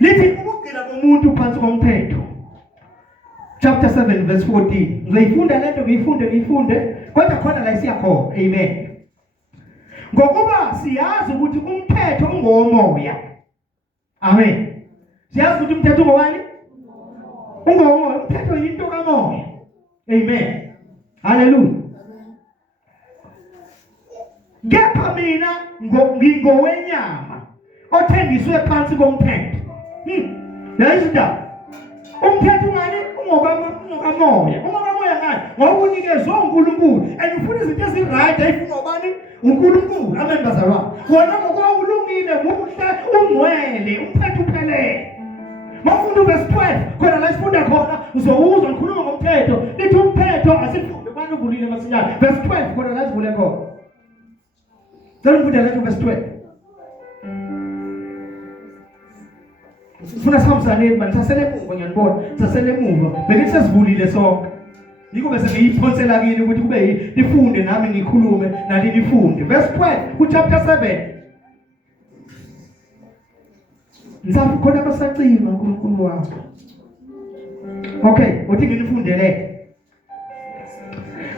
lithi ukugcina komuntu phansi komthetho. Chapter 7 verse 14. Ngiyifunda lento ngiyifunde kodwa khona la isiyakhona. Amen. Ngokuba siyazi ukuthi umthetho ungowomoya. Amen. Siyazi ukuthi umthetho ungowani? Ungowomoya. Umthetho yinto kamoya. Amen. Hallelujah. Kepha mina ngingowenyama othengiswe phansi komthetho. Yayizindaba. Umthetho ungani? Ungokamoya. Ungokamoya ngani? Ngokunikezwe uNkulunkulu. And ufuna izinto eziright ayifuna ubani? uNkulunkulu. Amen bazalwane. Wona ngokulungile, muhle, ungcwele, umthetho uphelele. Mawufunda verse 12, khona la sifunda khona uzowuzwa ngikhuluma ngomthetho. Lithi umthetho asifunde kwani uvulile masinyane. Verse 12 khona la sivule khona. Ngifunda verse 12. Sifuna samzane manje sasele emuva ngiyanibona. Sasele emuva. Beke sesivulile sonke. Yiko bese ngiyiphonsela kini ukuthi kube nifunde nami ngikhulume nali nifunde. Verse 12 ku chapter 7. Ngizathi khona basacima uNkulunkulu wakho. Okay, uthi ngilifundele.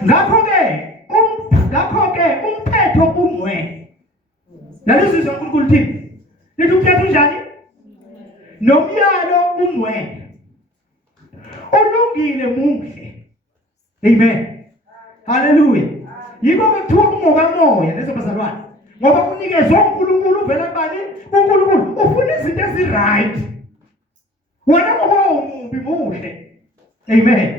Ngakho-ke umthetho ungcwele. Nalizizwa uNkulunkulu uthini? Lithi umthetho unjani? Nomyalo ungcwele. Ulungile muhle. Amen. Hallelujah. Yiko kuthiwa ungokamoya lezo bazalwane. Ngoba unikezwe uNkulunkulu uvela kubani? uNkulunkulu ufuna izinto eziright. Wena ngomubi muhle. Amen.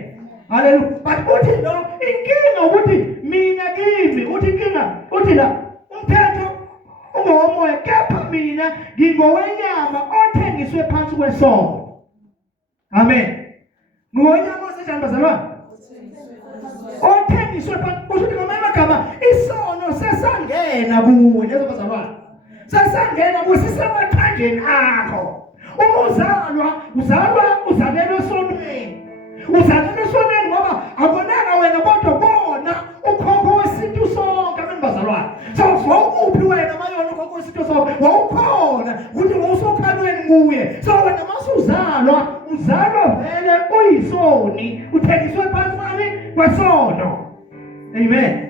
Hallelujah. But uthi no, inkinga ukuthi mina kimi, uthi inkinga, uthi la umthetho ungowomoya, kepha mina ngingowenyama othengiswe phansi kwesono. Amen. Ngowenyama osenjani bazalwane? Othengiswe phansi, kusho ukuthi ngamanye amagama isono sesangena kuwe lezo bazalwane. Sesangena kusisemathanjeni akho. Uma uzalelwe esonweni. Uzalelwe esonweni ngoba abonaka wena kodwa bona ukhokho wesintu sonke abazalwane. So wawuphi wena mayona ukhokho wesintu sonke? Wawukhona ukuthi wawusokhalweni kuye. So wena uzalwa vele uyisoni, uthengiswe phansi kwesono. Amen.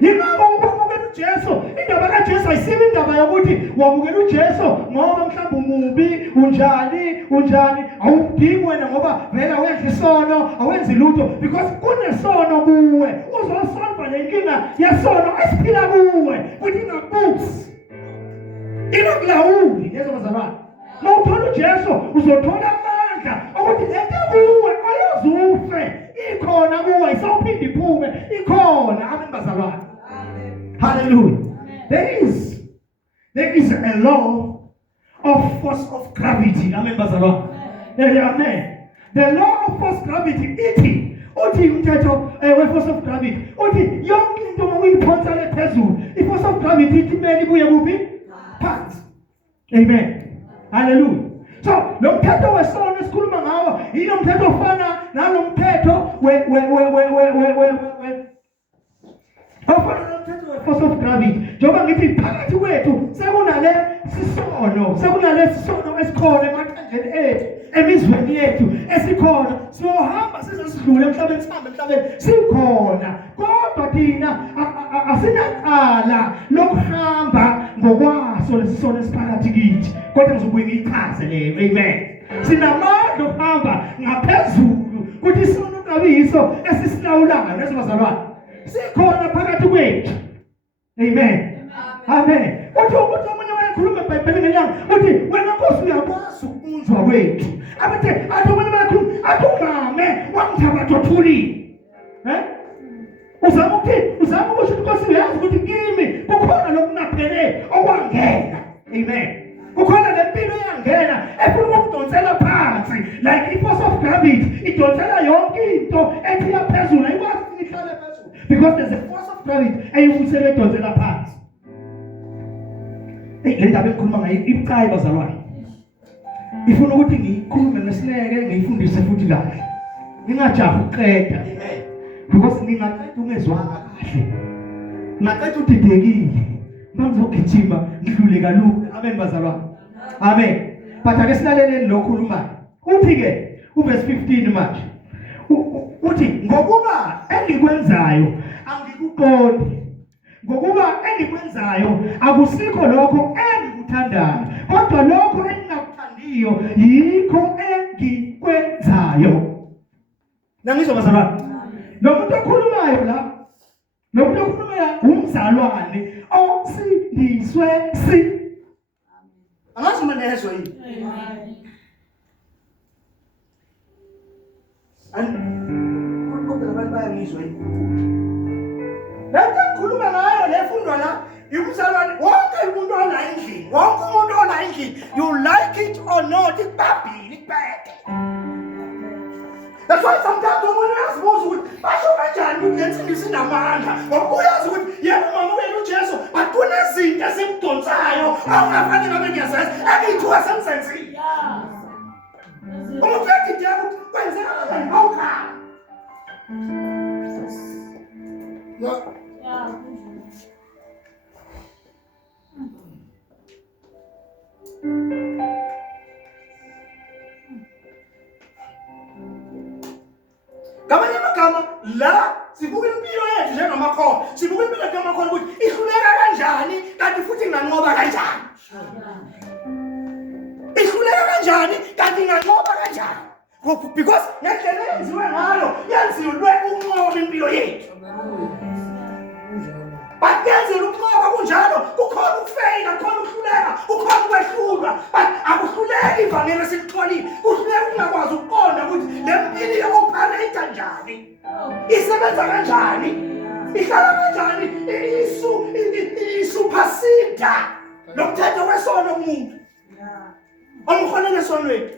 Yingakho ukwamukela uJesu, indaba kaJesu ayisibi indaba yokuthi wamukela uJesu ngoba mhlawumbe umubi, unjani, awudingi wena ngoba vela wenza isono, awenzi lutho, because kunesono kuwe. Uzosolva le nkinga yesono esiphila kuwe, kuthi ingabusi. Ingakulawuli lezo bazalwane. Mawuthola uJesu uzothola amandla ukuthi lento kuwe ayozufe. Ikhona kuwe isawuphinde iphume, ikhona. Amen bazalwane. Hallelujah. There is a law of force of gravity. Amen bazalwane. Amen. The law of force gravity uthi umthetho we-force of gravity uthi yonke into ngokuyiphonsa le phezulu, i-force of gravity ithi kumele ibuye kuphi? Phansi. Amen. Hallelujah. So lo mthetho wesono esikhuluma ngawo yilo mthetho ofana nalo mthetho force of gravity. Njengoba ngithi phakathi kwethu sekunale sisono esikhona emathanjeni ethu, emizweni yethu esikhona. Siyohamba sizosidlula emhlabeni, sihambe emhlabeni sikhona. Kodwa thina asinacala lokuhamba ngokwaso lesisono esiphakathi kithi. Kodwa ngizobuye ngiyichaze leyo. Amen. Sinamandla okuhamba ngaphezulu kuthi isono kabiso esisilawulayo lezo bazalwane. Sikhona phakathi kwethu. Amen. Amen. Uthi omunye wayekhuluma eBhayibhelini ngenyanga uthi wena Nkosi uyakwazi ukunzwa kwethu. Athi omunye wayekhuluma athi ungame wangithabatha othulile. Uzama ukuthi Nkosi uyazi ukuthi kimi kukhona lokunaphele okwangena. Amen. Kukhona lempilo eyangena efuna ukudonsela phansi, like i-force of gravity idonsela yonke into ethi yaphezulu ayikwazi ihlale phezulu, because there's a force of gravity eyibuyisela edonsela phansi. Le ndaba engikhuluma ngayo ibucayi bazalwane. Ifuna ukuthi ngikhulume ngesineke, ngiyifundise futhi kahle. Ngingajahi ukuqeda. Amen. Because ngingaqeda ungezwanga kahle. Ngaqeda udidekile. Mangizogijima ngidlule kalula. Amen bazalwane. Amen. but ake silaleleni lo khulumayo. Uthi ke uverse 15 manje. Uthi ngokuba engikwenzayo angikuqondi. Ngokuba engikwenzayo akusikho lokho engikuthandayo, kodwa lokho engingakuthandiyo yikho engikwenzayo. Nangizwa bazalwane. Lo muntu okhulumayo la, lo muntu okhulumela umzalwane osindiswe si. Angazi manezwe yini. Kodwa abantu bayangizwa yini. Lento ngikhuluma ngayo lefundwa la, umzalwane wonke umuntu onaendlini, wonke umuntu onaendlini, you like it or not, ibabhili ibheke. That's why sometimes umuntu uyazibuza ukuthi basho kanjani ukuthi lensindisi sinamandla. Ngoba uyazi ukuthi yebo mama wena uJesu, but kunezinto esimdonsayo awungafanele ngabe ngiyazazi, engithuka semsenzile. Umuntu uyadideka ukuthi kwenzeka kanjani awukhala. Ngamanye amagama la sibuka impilo yethu njengamakhono, sibuka impilo kamakhono ukuthi ihluleka kanjani kanti futhi inganqoba kanjani. Ihluleka kanjani kanti inganqoba kanjani. Because ngendlela yenziwe ngayo yenziwe ukunqoba impilo yethu. But yenziwe ukunqoba kunjalo kukhona ukufeyila, kukhona ukuhluleka, kukhona ukwehlulwa. But akuhluleki ivangeli esilitholile. Kuhluleka ungakwazi ukuqonda ukuthi le mpilo iyophareyitha kanjani. Isebenza kanjani? Ihlala kanjani? Isuphasida nomthetho wesono womuntu. Omkhonele esonweni.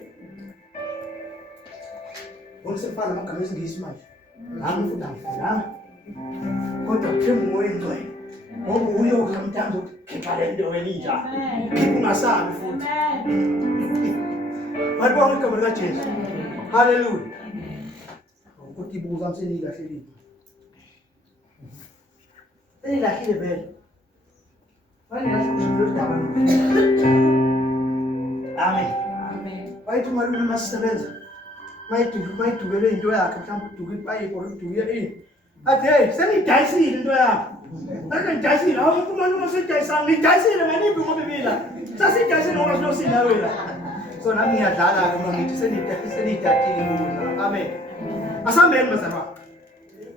Okusefana amagama esingisi manje. Nami ufunda ngifunda. Kodwa kuthemba umoya engcwele. Ngoba uyokha mthandazo ukukhipha le nto wena injalo. Khipha ungasabi futhi. Malibonga igama likaJesu. Hallelujah. Ukuthi ibuza msenilahlelile. Senilahlile vele. Manje ngasho udaba. Amen. Bayithi malume masisebenza. Mayidukele into yakhe mhlawumbe uduke ipayipo uduke ini. Athi hey senidayisile into yakho. Ake ngidayisile awukho umuntu osedayisanga ngidayisile maniphi ngoba bila. Sasidayisile ngoba sinosila wena. So nami ngiyadlala ke manje ngithi senidatile ngoba amen. Asambeni bazalwane.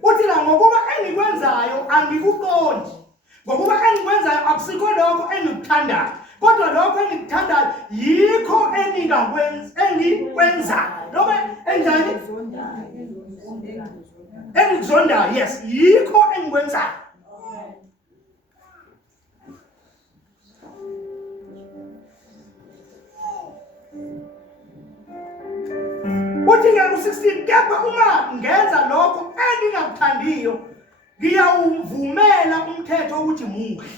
Uthi la ngokuba engikwenzayo angikuqondi. Ngokuba engikwenzayo akusikho lokho engikuthandayo. Kodwa lokho engikuthandayo yikho engikwenza. Noma enjani? Engikuzondayo, yes, yikho engikwenzayo. Uthi ke ku-16 kepha uma ngenza lokho engingakuthandiyo ngiyawuvumela umthetho ukuthi muhle.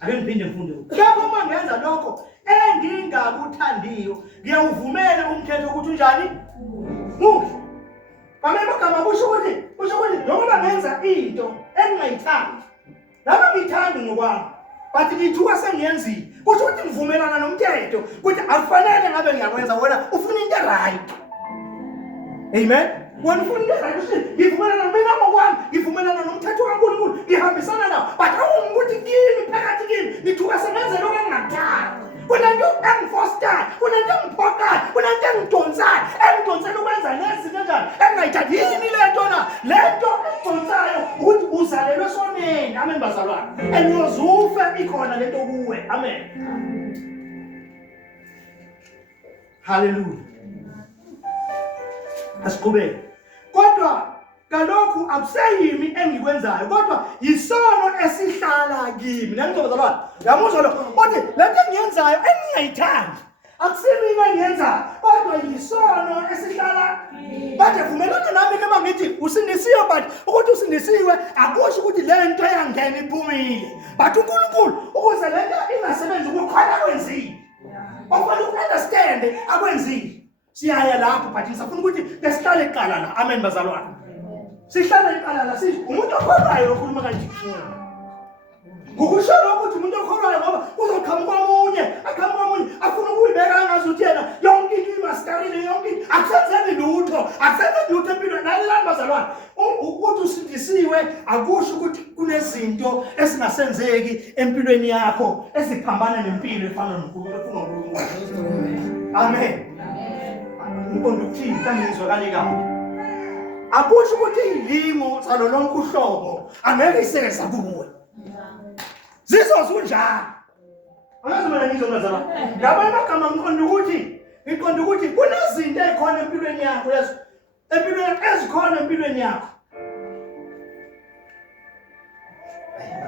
Ake ngiphinde ngifunde. Kepha uma ngenza lokho engingakuthandiyo ngiyawuvumela umthetho ukuthi unjani? Muhle. Bamanye amagama kusho ukuthi noma ngenza into engingayithandi. Noma ngithandi ngokwami, but ngithuka sengiyenzile. Kusho ukuthi ngivumelana nomthetho ukuthi akufanele ngabe ngiyakwenza wena ufuna into right. Amen. Wena ufuna into right ukuthi ngivumelana mina ngokwami, ngivumelana nomthetho kaNkulunkulu, ngihambisana nawo. But awungukuthi kimi phakathi kimi ngithuka sengenza lokho engingathandi. Kunento engifostayo, kunento engiphokayo, kunento engidonsayo, engidonsela ukwenza lezi kanjani, engingayithandi yini lento na? Lento engidonsayo ukuthi uzalelwe soneni, amen bazalwane. Enyozufe ikhona lento kuwe, amen. Hallelujah. Asiqhubeke. Kodwa kalokhu akuseyimi engikwenzayo, kodwa yisono esihlala kimi. Nanzo bazalwane. Yamuzwa lo. Uthi lento engiyenzayo engingayithandi. Akusimi engiyenzayo, kodwa yisono esihlala. Bathe vumelana nami ke mangithi usindisiwe, but ukuthi usindisiwe akusho ukuthi lento yangena iphumile. But uNkulunkulu ukuze lento ingasebenzi ukukhona kwenzile. Okufanele uunderstand akwenzile. Siyaya lapho but sifuna ukuthi lesihlale eqala la. Amen bazalwane. Sihlala eqala la sithi umuntu okholwayo okhuluma kanje. Ngokusho ukuthi umuntu okholwayo ngoba uzoqhamuka omunye, aqhamuka omunye afuna ukuyibeka singasenzeki empilweni yakho esiphambana nempilo efana noNkulunkulu. Amen. Umuntu uthini mhlawumbe izwakale kahle. Akusho ukuthi izilimo zalo lonke uhlobo angeke iseke sakuwe. Zizosunjalo. Angazibona ngizongazaba. Ngabanye amagama ngiqonda ukuthi kunezinto ezikhona empilweni yakho lezo. Empilweni ezikhona empilweni yakho.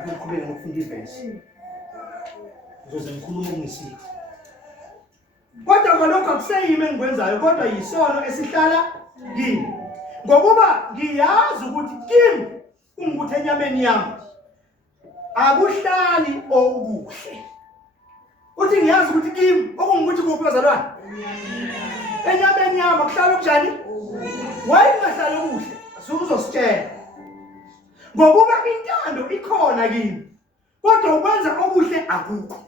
Ngiqhubeka ngokufunda ivesi. Ngizoze ngikhulume okungisiko. Kodwa ngalokho akuseyimi engikwenzayo kodwa yisono esihlala kimi. Ngokuba ngiyazi ukuthi kimi kungukuthi enyameni yami akuhlali okuhle. Uthi ngiyazi ukuthi kimi okungukuthi kuphi bazalwane? Enyameni yami akuhlali okunjani? Wayengahlali okuhle. Asuzositshela. Ngokuba intando ikhona kimi. Kodwa ukwenza okuhle akukho.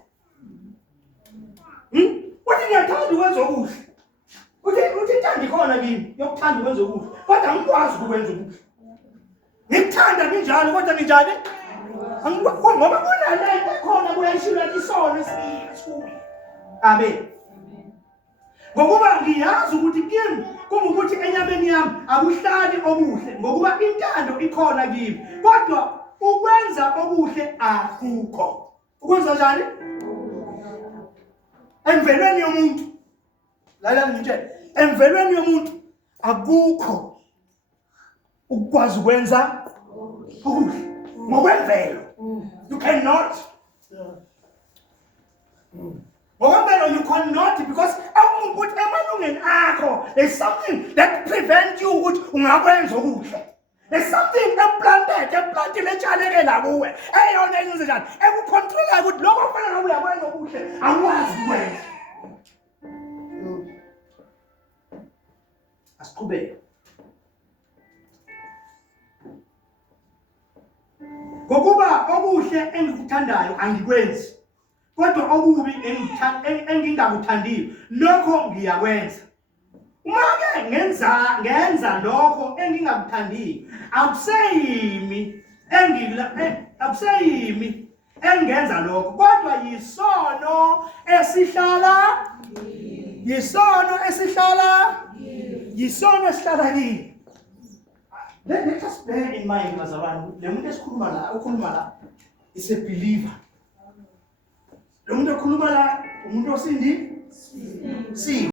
Uthi ngiyathanda ukwenza okuhle. Uthi intando ikhona kimi yokuthanda ukwenza okuhle. Kodwa angikwazi ukwenza okuhle. Ngikuthanda njalo kodwa njani? Ngoba kunalento ekhona kuyashila isono esikhulu. Amen. Ngokuba ngiyazi ukuthi kimi kungukuthi enyameni yami akuhlali okuhle ngokuba intando ikhona kimi. Kodwa ukwenza okuhle akukho. Ukwenza njani? Emvelweni yomuntu. Lalela ngitshela, emvelweni yomuntu akukho ukwazi ukwenza okuhle. Ngokwemvelo. You cannot. Ngokwemvelo you cannot because ukuthi emalungeni akho there's something that prevents you ukuthi ungakwenza okuhle. There's something implanted etshaleke la kuwe. Eyona yenze njani? Ekucontrolayo ukuthi lokho kufanele ngabe uyakwenza okuhle, awukwazi ukwenza. Asiqhubeke. Ngokuba okuhle engikuthandayo angikwenzi. Kodwa okubi engingakuthandiyo lokho ngiyakwenza. Uma ke ngenza lokho engingakuthandiyo, akuseyimi engenza lokho, kodwa yisono esihlala kimi. Let us bear in mind, bazalwane, le muntu ukhuluma la is a believer. Le muntu okhuluma la umuntu osindi